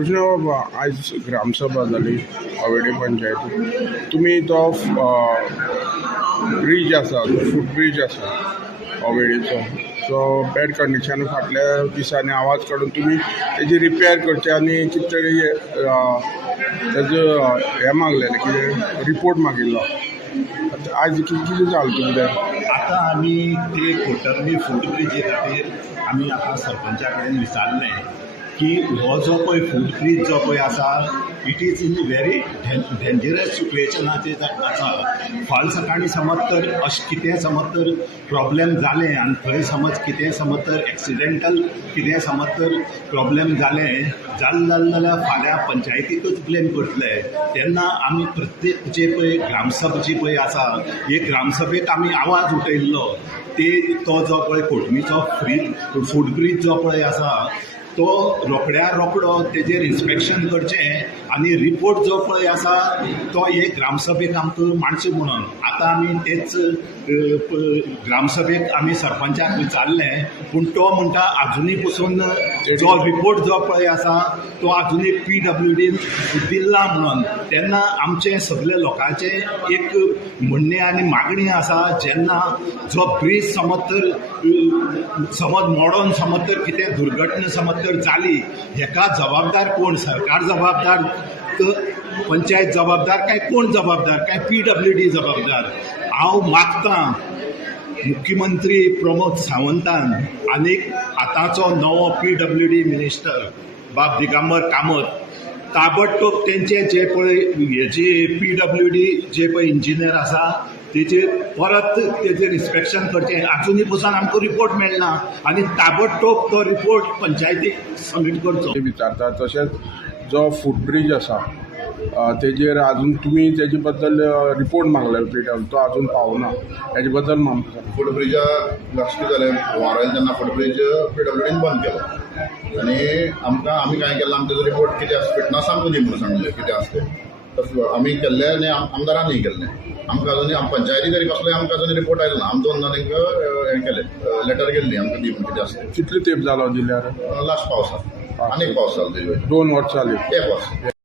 कृष्ण बाबा, आज ग्रामसभा जाली हवेडे पंचायत. तुम्ही तो ब्रिज आसा, फूट ब्रिज आसा हवेडेचो, सो बॅड कंडिशन. फाटल्या दिसांनी आवाज काडून तुम्ही तेजी रिपेर करचे आनी कितें तरी तेजो हें मागलेलें, कितें रिपोर्ट मागिल्लो. आज कितें जालें तुमचें? आता आम्ही ते कोटर्ली फूट ब्रिजे खातीर आमी आतां सरपंचा कडेन विचारलें की हो जो पळय फूट ब्रिज जो पळय आसा it is in very dangerous सिच्युएशनाचेर आसा. फाल सकाळीं समज तर अशें कितें समज तर प्रॉब्लेम जालें आनी थंय समज कितें समज तर एक्सिडेंटल कितें समज तर प्रॉब्लेम जालें जाल्यार फाल्यां पंचायतीकच ब्लेम करतले. तेन्ना आमी प्रत्येक जे पळय ग्रामसभा जी पळय आसा हे ग्रामसभेक आमी आवाज उठयल्लो. तो जो पळय कोटमीचो फूट ब्रिज जो पळय आसा तो रोखडो तेजेर इन्स्पेक्शन करचें आनी रिपोर्ट जो पळय आसा तो एक ग्रामसभेक आमकां मांडचो म्हणून. आतां आमी तेच ग्रामसभेक आमी सरपंचाक विचारलें, पूण तो म्हणटा आजुनी पसून जो रिपोर्ट जो पळय आसा तो आजुनी PWDन दिला म्हणून. तेन्ना आमचे सगळे लोकांचे एक म्हणणें आनी मागणी आसा, जेन्ना जो ब्रिज समज मोडोन समज तर कितें दुर्घटना समज तर जाली, हेका जबाबदार कोण? सरकार जबाबदार, पंचायत जबाबदार, काय कोण जबाबदार, काय PWD जबाबदार? हांव मागतां मुख्यमंत्री प्रमोद सावंतान आनीक आतांचो नवो PWD मिनिस्टर बाब दिगंबर कामत ताबडतोब तेंचे जे पळय हेचे PWD जे पळय इंजिनियर आसा तेजेर परत तेजेर इन्स्पेक्शन करचें. आजुनी पसून आमकां रिपोर्ट मेळना आनी ताबडतोब तो रिपोर्ट पंचायतीक सबमीट करचो. विचारता. तशेंच जो फूट ब्रिज आसा तेजेर अजून तुम्ही तेजे बद्दल रिपोर्ट मागलेलो PWD, तो अजून पावना. हेजे बद्दल म्हाका सांग. फूट ब्रिजा लास्ट जालें वार आयलें तेन्ना फूट ब्रिज PWDन बंद केलो आनी आमी काय केलें, आमचो रिपोर्ट कितें आसा फिटनस आमकां दी म्हणून सांगलें कितें आसा तें. आमी केल्लें आनी आमदारांनी केल्लें. आमकां अजून पंचायती तरी कसलोय आमकां अजून रिपोर्ट आयलो ना. आमी दोनदा तांकां हें केलें, लेटर केल्ली आमकां दी म्हणून कितें आसा तें. कितलो तेंप जालो दिल्यार? लास्ट पावसाक आनीक पावस जालो तेजे 2 वर्सां जालीं. एक वर्स.